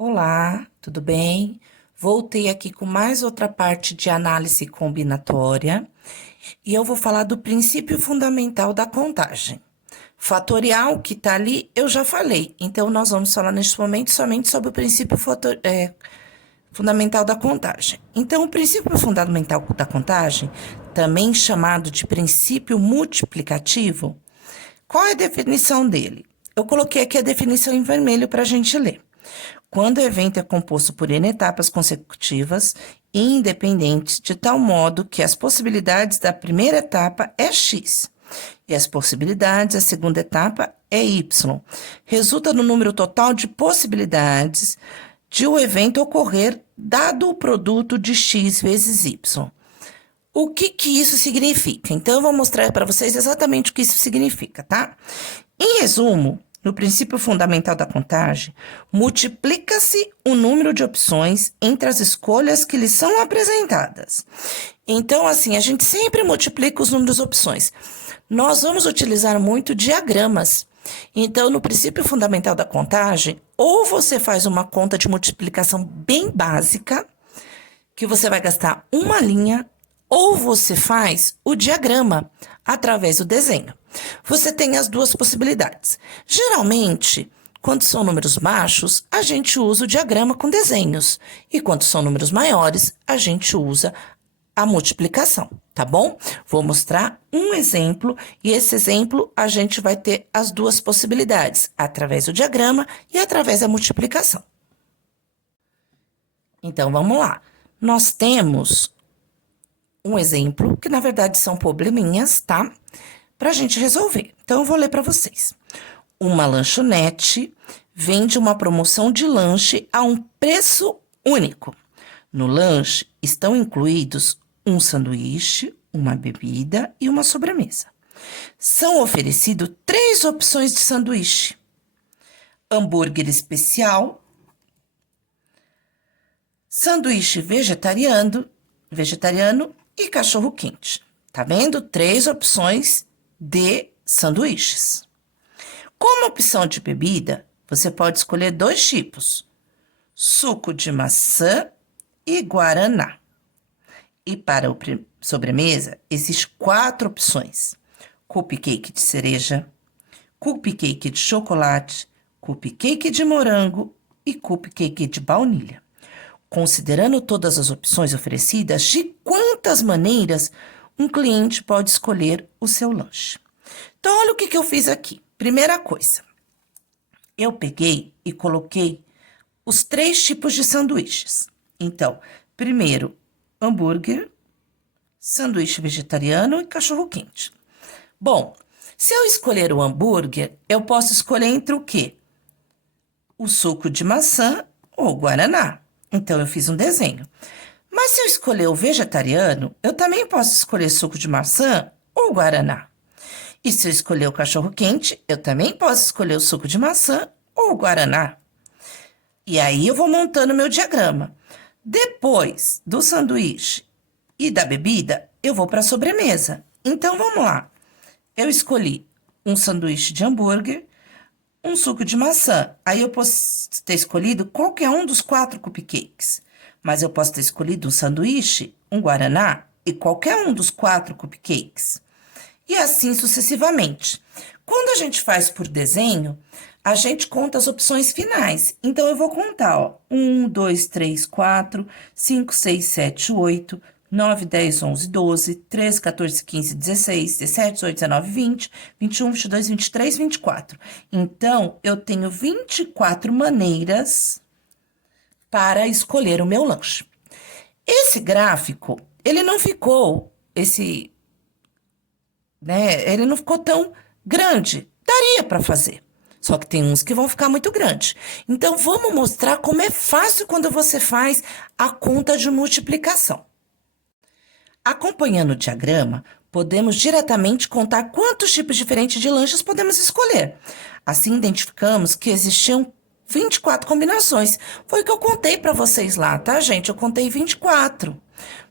Olá, tudo bem? Voltei aqui com mais outra parte de análise combinatória e eu vou falar do princípio fundamental da contagem. Fatorial, que tá ali, eu já falei, então nós vamos falar neste momento somente sobre o princípio fundamental da contagem. Então, o princípio fundamental da contagem, também chamado de princípio multiplicativo, qual é a definição dele? Eu coloquei aqui a definição em vermelho para a gente ler. Quando o evento é composto por N etapas consecutivas e independentes, de tal modo que as possibilidades da primeira etapa é x e as possibilidades da segunda etapa é y, resulta no número total de possibilidades de o evento ocorrer dado o produto de x vezes y. O que isso significa? Então, eu vou mostrar para vocês exatamente o que isso significa, tá? Em resumo, no princípio fundamental da contagem, multiplica-se o número de opções entre as escolhas que lhes são apresentadas. Então, assim, a gente sempre multiplica os números de opções. Nós vamos utilizar muito diagramas. Então, no princípio fundamental da contagem, ou você faz uma conta de multiplicação bem básica, que você vai gastar uma linha, ou você faz o diagrama através do desenho. Você tem as duas possibilidades. Geralmente, quando são números baixos, a gente usa o diagrama com desenhos. E quando são números maiores, a gente usa a multiplicação, tá bom? Vou mostrar um exemplo e esse exemplo a gente vai ter as duas possibilidades, através do diagrama e através da multiplicação. Então, vamos lá. Nós temos um exemplo, que na verdade são probleminhas, tá? Pra gente resolver. Então, eu vou ler para vocês. Uma lanchonete vende uma promoção de lanche a um preço único. No lanche estão incluídos um sanduíche, uma bebida e uma sobremesa. São oferecidas 3 opções de sanduíche: hambúrguer especial, sanduíche vegetariano e cachorro-quente. Tá vendo? 3 opções de sanduíches. Como opção de bebida, você pode escolher 2 tipos: suco de maçã e guaraná. E para a sobremesa, existem 4 opções: cupcake de cereja, cupcake de chocolate, cupcake de morango e cupcake de baunilha. Considerando todas as opções oferecidas, de quantas maneiras um cliente pode escolher o seu lanche? Então, olha o que eu fiz aqui. Primeira coisa, eu peguei e coloquei os 3 tipos de sanduíches. Então, primeiro, hambúrguer, sanduíche vegetariano e cachorro-quente. Bom, se eu escolher o hambúrguer, eu posso escolher entre o quê? O suco de maçã ou o guaraná. Então, eu fiz um desenho. Mas se eu escolher o vegetariano, eu também posso escolher suco de maçã ou guaraná. E se eu escolher o cachorro-quente, eu também posso escolher o suco de maçã ou guaraná. E aí, eu vou montando meu diagrama. Depois do sanduíche e da bebida, eu vou para a sobremesa. Então, vamos lá. Eu escolhi um sanduíche de hambúrguer, um suco de maçã. Aí eu posso ter escolhido qualquer um dos 4 cupcakes. Mas eu posso ter escolhido um sanduíche, um guaraná e qualquer um dos 4 cupcakes. E assim sucessivamente. Quando a gente faz por desenho, a gente conta as opções finais. Então, eu vou contar, ó. 1, 2, 3, 4, 5, 6, 7, 8... 9, 10, 11, 12, 13, 14, 15, 16, 17, 18, 19, 20, 21, 22, 23, 24. Então, eu tenho 24 maneiras para escolher o meu lanche. Esse gráfico, ele não ficou, ele não ficou tão grande. Daria para fazer. Só que tem uns que vão ficar muito grandes. Então, vamos mostrar como é fácil quando você faz a conta de multiplicação. Acompanhando o diagrama, podemos diretamente contar quantos tipos diferentes de lanches podemos escolher. Assim, identificamos que existiam 24 combinações. Foi o que eu contei para vocês lá, tá, gente? Eu contei 24.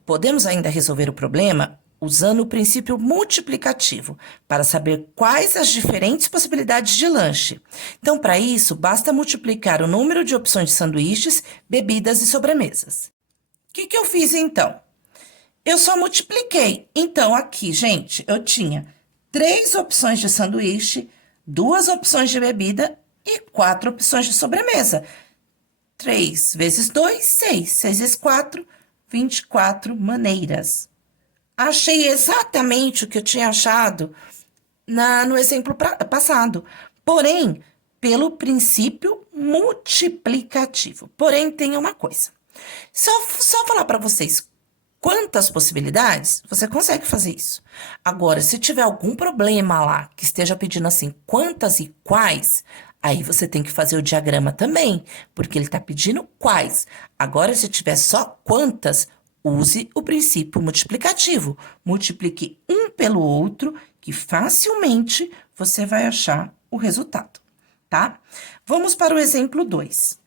Podemos ainda resolver o problema usando o princípio multiplicativo, para saber quais as diferentes possibilidades de lanche. Então, para isso, basta multiplicar o número de opções de sanduíches, bebidas e sobremesas. O que eu fiz, então? Eu só multipliquei. Então, aqui, gente, eu tinha 3 opções de sanduíche, 2 opções de bebida e 4 opções de sobremesa. 3 vezes 2, 6. 6 vezes 4, 24 maneiras. Achei exatamente o que eu tinha achado no exemplo passado. Porém, pelo princípio multiplicativo. Porém, tem uma coisa. Só falar para vocês quantas possibilidades, você consegue fazer isso. Agora, se tiver algum problema lá que esteja pedindo assim, quantas e quais, aí você tem que fazer o diagrama também, porque ele está pedindo quais. Agora, se tiver só quantas, use o princípio multiplicativo. Multiplique um pelo outro, que facilmente você vai achar o resultado, tá? Vamos para o exemplo 2.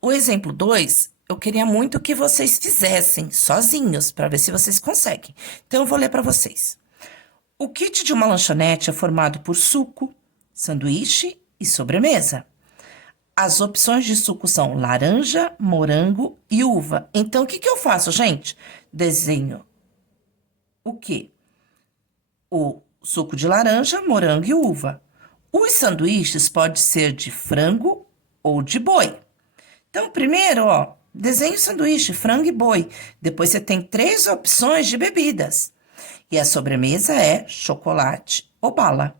O exemplo 2, eu queria muito que vocês fizessem sozinhos, para ver se vocês conseguem. Então, eu vou ler para vocês. O kit de uma lanchonete é formado por suco, sanduíche e sobremesa. As opções de suco são laranja, morango e uva. Então, o que eu faço, gente? Desenho o quê? O suco de laranja, morango e uva. Os sanduíches podem ser de frango ou de boi. Então, primeiro, ó, desenhe o sanduíche, frango e boi. Depois você tem 3 opções de bebidas. E a sobremesa é chocolate ou bala.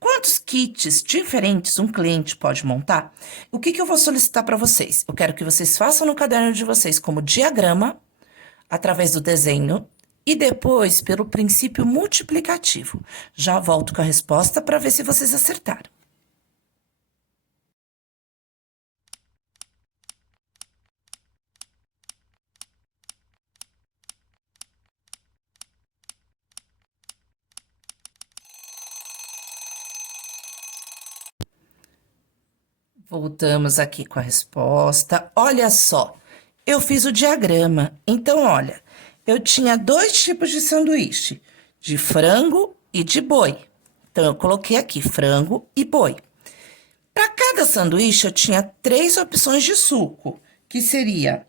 Quantos kits diferentes um cliente pode montar? O que eu vou solicitar para vocês? Eu quero que vocês façam no caderno de vocês como diagrama, através do desenho, e depois pelo princípio multiplicativo. Já volto com a resposta para ver se vocês acertaram. Voltamos aqui com a resposta. Olha só, eu fiz o diagrama. Então, olha, eu tinha 2 tipos de sanduíche, de frango e de boi. Então, eu coloquei aqui frango e boi. Para cada sanduíche, eu tinha 3 opções de suco, que seria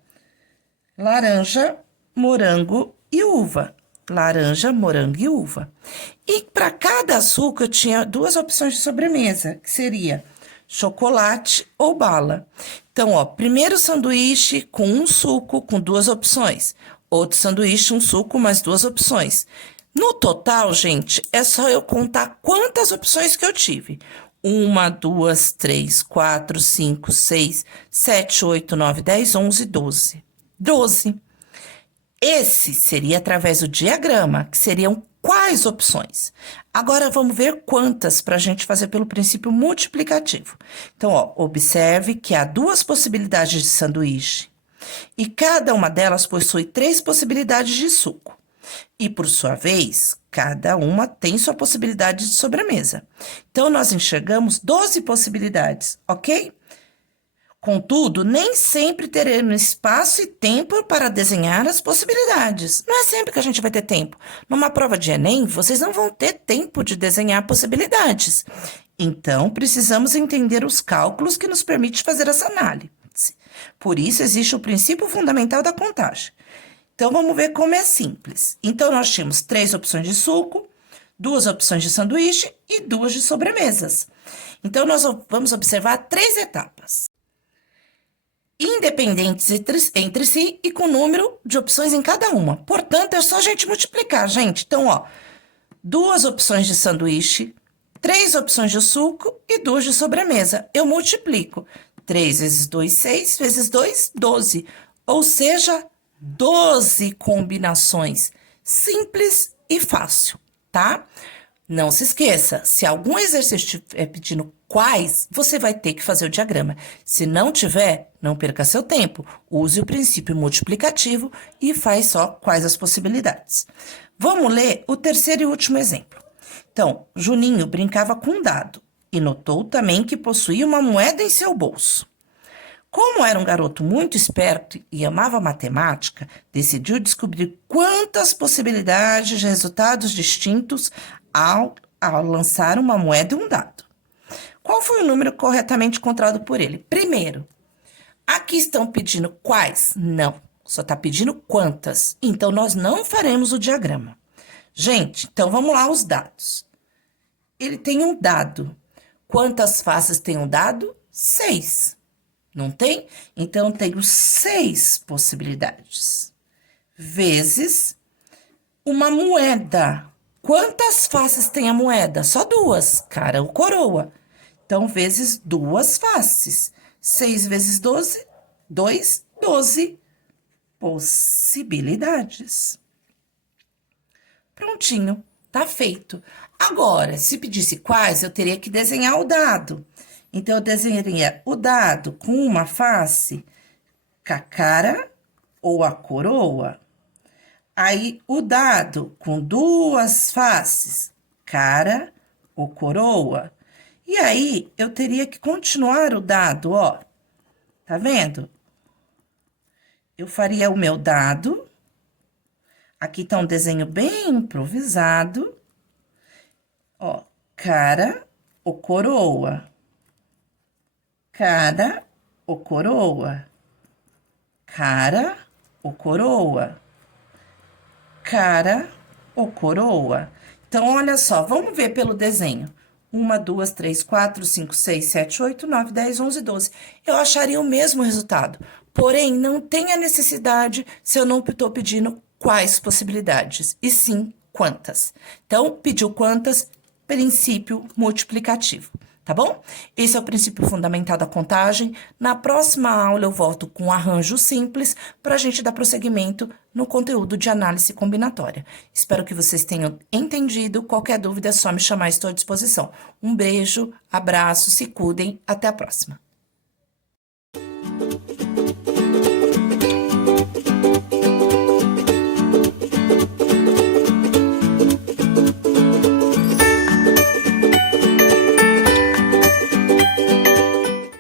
laranja, morango e uva. Laranja, morango e uva. E para cada suco, eu tinha 2 opções de sobremesa, que seria chocolate ou bala. Então, ó, primeiro sanduíche com um suco com 2 opções. Outro sanduíche, um suco mais 2 opções. No total, gente, é só eu contar quantas opções que eu tive. 1, 2, 3, 4, 5, 6, 7, 8, 9, 10, 11, 12. 12. Esse seria através do diagrama, que seriam quais opções? Agora, vamos ver quantas para a gente fazer pelo princípio multiplicativo. Então, ó, observe que há 2 possibilidades de sanduíche e cada uma delas possui 3 possibilidades de suco. E, por sua vez, cada uma tem sua possibilidade de sobremesa. Então, nós enxergamos 12 possibilidades, ok? Contudo, nem sempre teremos espaço e tempo para desenhar as possibilidades. Não é sempre que a gente vai ter tempo. Numa prova de Enem, vocês não vão ter tempo de desenhar possibilidades. Então, precisamos entender os cálculos que nos permitem fazer essa análise. Por isso, existe o princípio fundamental da contagem. Então, vamos ver como é simples. Então, nós tínhamos 3 opções de suco, 2 opções de sanduíche e 2 de sobremesas. Então, nós vamos observar 3 etapas, independentes entre si e com número de opções em cada uma. Portanto, é só a gente multiplicar, gente. Então, ó, 2 opções de sanduíche, 3 opções de suco e 2 de sobremesa. Eu multiplico. 3 vezes 2, 6, vezes 2, 12. Ou seja, 12 combinações. Simples e fácil, tá? Não se esqueça, se algum exercício estiver pedindo quais, você vai ter que fazer o diagrama. Se não tiver, não perca seu tempo. Use o princípio multiplicativo e faz só quais as possibilidades. Vamos ler o terceiro e último exemplo. Então, Juninho brincava com um dado e notou também que possuía uma moeda em seu bolso. Como era um garoto muito esperto e amava matemática, decidiu descobrir quantas possibilidades de resultados distintos ao lançar uma moeda e um dado. Qual foi o número corretamente encontrado por ele? Primeiro, aqui estão pedindo quais? Não, só está pedindo quantas. Então, nós não faremos o diagrama. Gente, então vamos lá os dados. Ele tem um dado. Quantas faces tem um dado? 6. Não tem? Então, eu tenho 6 possibilidades. Vezes uma moeda. Quantas faces tem a moeda? Só 2, cara ou coroa. Então, vezes 2 faces. 6 vezes 12, 2, 12 possibilidades. Prontinho, tá feito. Agora, se pedisse quais, eu teria que desenhar o dado. Então, eu desenharia o dado com uma face, com a cara ou a coroa. Aí, o dado com 2 faces, cara ou coroa. E aí, eu teria que continuar o dado, ó. Tá vendo? Eu faria o meu dado. Aqui tá um desenho bem improvisado. Ó, cara ou coroa. Cara ou coroa. Cara ou coroa. Cara ou coroa. Então, olha só, vamos ver pelo desenho. 1, 2, 3, 4, 5, 6, 7, 8, 9, 10, 11, 12. Eu acharia o mesmo resultado. Porém, não tem a necessidade se eu não estou pedindo quais possibilidades, e sim quantas. Então, pediu quantas, princípio multiplicativo. Tá bom? Esse é o princípio fundamental da contagem. Na próxima aula eu volto com um arranjo simples para a gente dar prosseguimento no conteúdo de análise combinatória. Espero que vocês tenham entendido. Qualquer dúvida é só me chamar, estou à disposição. Um beijo, abraço, se cuidem, até a próxima.